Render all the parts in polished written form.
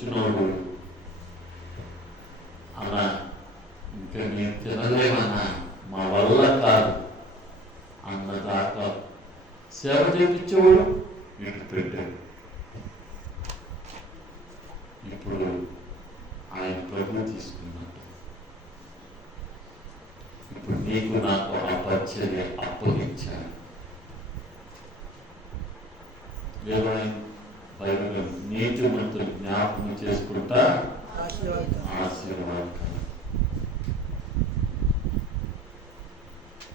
వచ్చినోడు అలా ఇంకా నేను తినలేమన్నా, మా వల్ల కాదు అన్నదాకా సేవ చేయించేవాడు ఇటు పెట్టాడు. ఇప్పుడు ఆయన ప్రభుత్వం తీసుకున్నట్టు ఇప్పుడు నీకు నాకు ఆ పరిచర్య అప్పగించాడు. బైబిల్ నీతిమంతులు జ్ఞాపకం చేసుకుంటా ఆశీర్వాదం.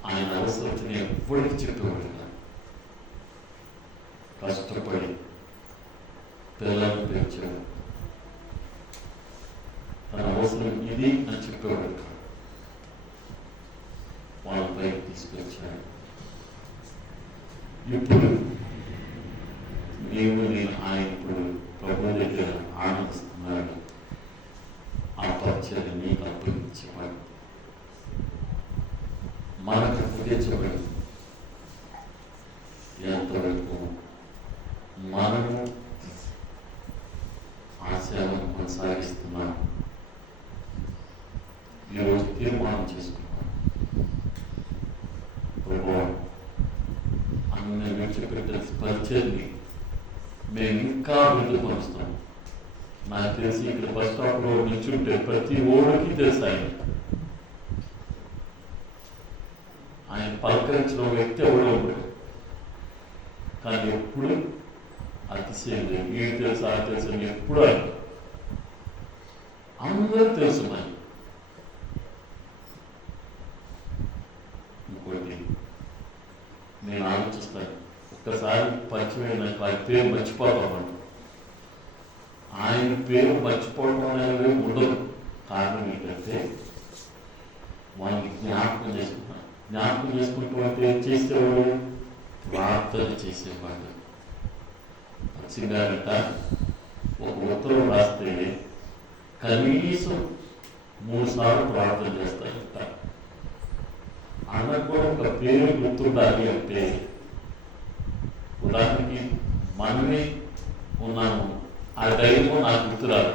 ఆయన అవసరతని ఎవ్వడికి చెప్పేవాడు కాదు. కష్టపడి పిల్లలను పెంచాడు. తన అవసరం ఇది అని చెప్పేవాడు కాదు. వాళ్ళ పైకి తీసుకొచ్చాడు. ఇప్పుడు నేను ఆయన ఇప్పుడు ప్రభు దగ్గర ఆనందిస్తున్నాడు. ఆ పరిచయం నీకు అప్పగించబడి మనకు అప్పగించబడి ఎంతవరకు మనము ఆ సేవను కొనసాగిస్తున్నాం. ఈరోజు తీర్మానం చేసుకున్నాం, ప్రభు అన్ని విడిచిపెట్టిన పరిచయాన్ని మేము ఇంకా విడుదలపరుస్తాం. నాకు తెలిసి ఇక్కడ బస్ స్టాప్లో నిల్చుంటే ప్రతి ఓడికి తెలుసు ఆయన పలకరించిన వ్యక్తి ఎవడో ఉంటాడు. కానీ ఎప్పుడు అతిశయం లేదు. వీడు తెలుసు ఆ తెలుసు అని ఎప్పుడు అందరూ తెలుసు. మరి ఇంకోటి నేను ఆలోచిస్తాను, ఒక్కసారి పరిచయం ఆయన పేరు మర్చిపోతామంట. ఆయన పేరు మర్చిపోవడం అనేది ఉండదు. కారణం ఏంటంటే వాళ్ళని జ్ఞాపకం చేసుకుంటాం. జ్ఞాపకం చేసుకుంటూ ఏం చేసేవాడు? ప్రార్థన చేసేవాడు. పచ్చిగారట ఒక ఉత్తరం రాస్తే కనీసం 3 సార్లు ప్రార్థన చేస్తారట. అన్నకు కూడా ఒక పేరు గుర్తుండాలి అంటే, ఉదాహరణకి మనమే ఉన్నాము, ఆ ధైర్యం నాకు గుర్తురాదు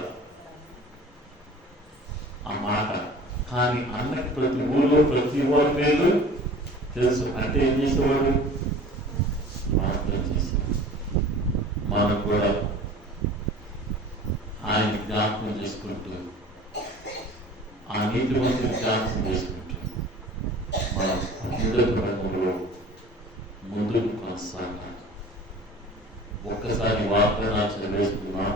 ఆ మాట. కానీ అన్నకి ప్రతి ఊళ్ళో ప్రతి వారి పేరు తెలుసు. అంటే ఏం చేసేవాడు? ప్రార్థన చేసేవాడు. మనం కూడా ఆయన జ్ఞాపకం చేసుకుంటూ, ఆ నీతి మంత్రి జ్ఞాపకం చేసుకుంటూ మనం రంగంలో ముందుకు కొనసాగాలి. ఒక్కసారి వాగ్దానాలు చదివేసుకున్నా.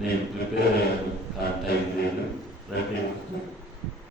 నేను ప్రిపేర్ అయ్యాను, కానీ టైం లేదు. రేపు